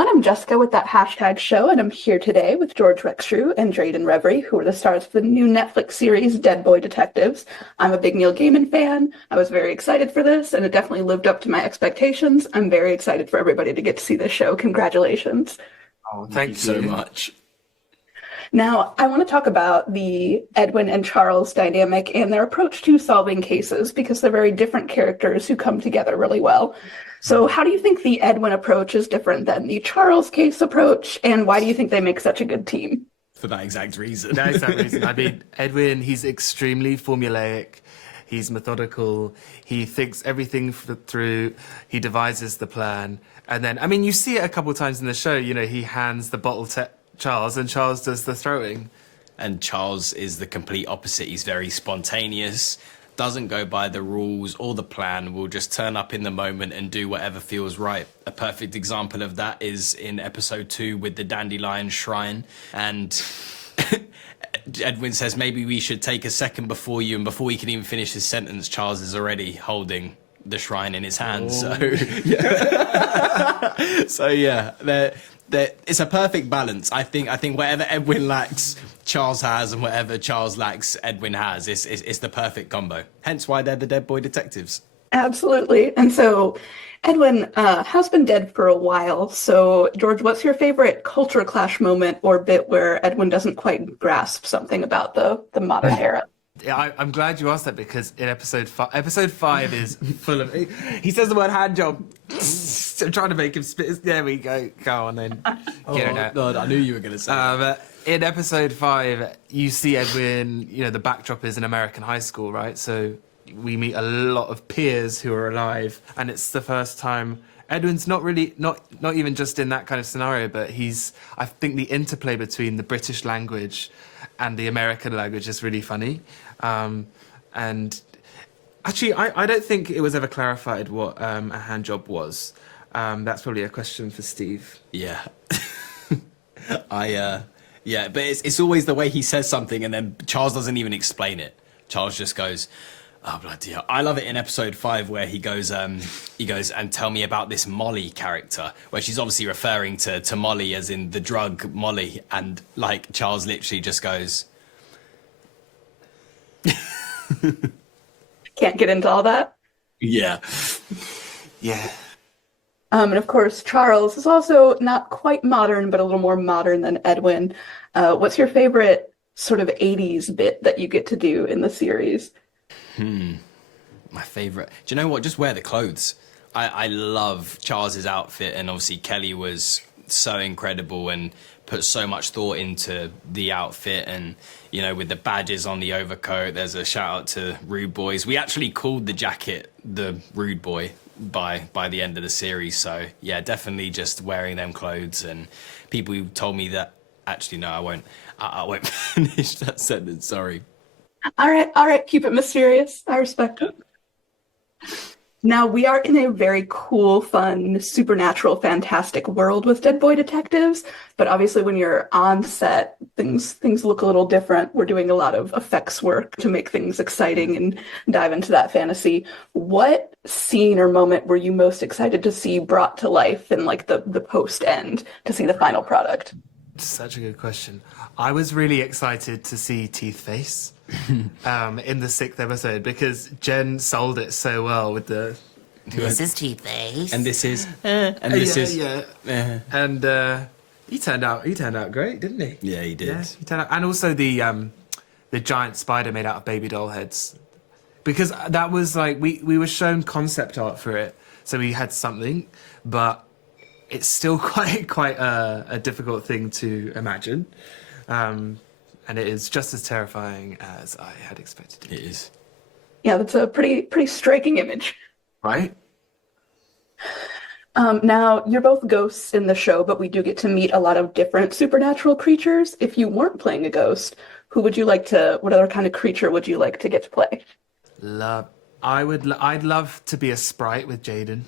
everyone. I'm Jessica with that hashtag show, and I'm here today with George Rexstrew and Jayden Revri, who are the stars of the new Netflix series Dead Boy Detectives. I'm a big Neil Gaiman fan. I was very excited for this, and it definitely lived up to my expectations. I'm very excited for everybody to get to see this show. Congratulations. Oh, thank you so much. Now, I want to talk about the Edwin and Charles dynamic and their approach to solving cases, because they're very different characters who come together really well. So how do you think the Edwin approach is different than the Charles case approach, and why do you think they make such a good team? For that exact reason. That exact reason. I mean, Edwin, he's extremely formulaic. He's methodical. He thinks everything through. He devises the plan. And then, I mean, you see it a couple of times in the show, you know, he hands the bottle to Charles, and Charles does the throwing. And Charles is the complete opposite. He's very spontaneous, doesn't go by the rules or the plan, will just turn up in the moment and do whatever feels right. A perfect example of that is in episode 2 with the Dandelion Shrine. And Edwin says, maybe we should take a second before you, and before he can even finish his sentence, Charles is already holding the shrine in his hand. So yeah, so yeah, it's a perfect balance. I think whatever Edwin lacks, Charles has, and whatever Charles lacks, Edwin has. It's the perfect combo. Hence why they're the Dead Boy Detectives. Absolutely. And so Edwin has been dead for a while. So George, what's your favorite culture clash moment or bit where Edwin doesn't quite grasp something about the modern era? Yeah, I'm glad you asked that, because in episode 5 is full of... He says the word hand job. I'm trying to make him spit. There we go. Go on then. God, I knew you were going to say that. In episode 5, you see Edwin, you know, the backdrop is an American high school, right? So we meet a lot of peers who are alive, and it's the first time... Edwin's not even just in that kind of scenario, but I think the interplay between the British language and the American language is really funny. And actually, I don't think it was ever clarified what a hand job was. That's probably a question for Steve. Yeah. Yeah, but it's always the way he says something and then Charles doesn't even explain it. Charles just goes, oh, bloody hell. I love it in episode 5 where he goes, and tell me about this Molly character, where she's obviously referring to Molly as in the drug Molly, and like Charles literally just goes... Can't get into all that. Yeah. Yeah. And of course, Charles is also not quite modern, but a little more modern than Edwin. What's your favorite sort of 80s bit that you get to do in the series? My favorite. Do you know what? Just wear the clothes. I love Charles's outfit, and obviously Kelly was so incredible and put so much thought into the outfit, and you know, with the badges on the overcoat. There's a shout out to Rude Boys. We actually called the jacket the Rude Boy by the end of the series. So yeah, definitely just wearing them clothes. And people who told me that, actually no, I won't finish that sentence, sorry. All right, keep it mysterious. I respect it. Now, we are in a very cool, fun, supernatural, fantastic world with Dead Boy Detectives, but obviously when you're on set, things look a little different. We're doing a lot of effects work to make things exciting and dive into that fantasy. What scene or moment were you most excited to see brought to life in like the post-end, to see the final product? Such a good question. I was really excited to see Teeth Face in the 6th episode, because Jen sold it so well with the... This is Teeth Face. And this is... and this is... Yeah. And he turned out great, didn't he? Yeah, he did. Yeah, he turned out... And also the giant spider made out of baby doll heads. Because that was like... We were shown concept art for it, so we had something, but... It's still quite a difficult thing to imagine, and it is just as terrifying as I had expected. It is. Yeah, that's a pretty striking image. Right? Now, you're both ghosts in the show, but we do get to meet a lot of different supernatural creatures. If you weren't playing a ghost, what other kind of creature would you like to get to play? I'd love to be a sprite with Jayden.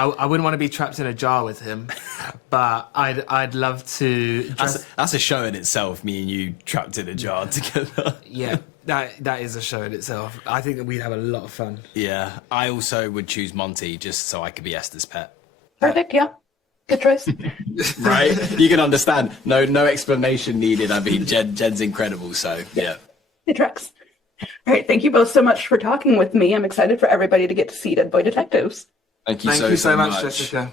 I wouldn't want to be trapped in a jar with him, but I'd love to... That's a show in itself, me and you trapped in a jar together. Yeah, that is a show in itself. I think that we'd have a lot of fun. Yeah, I also would choose Monty just so I could be Esther's pet. Perfect, yeah. Good choice. Right? You can understand. No explanation needed. I mean, Jen's incredible, so yeah. It tracks. All right, thank you both so much for talking with me. I'm excited for everybody to get to see Dead Boy Detectives. Thank you Thank so you so much, much. Jessica.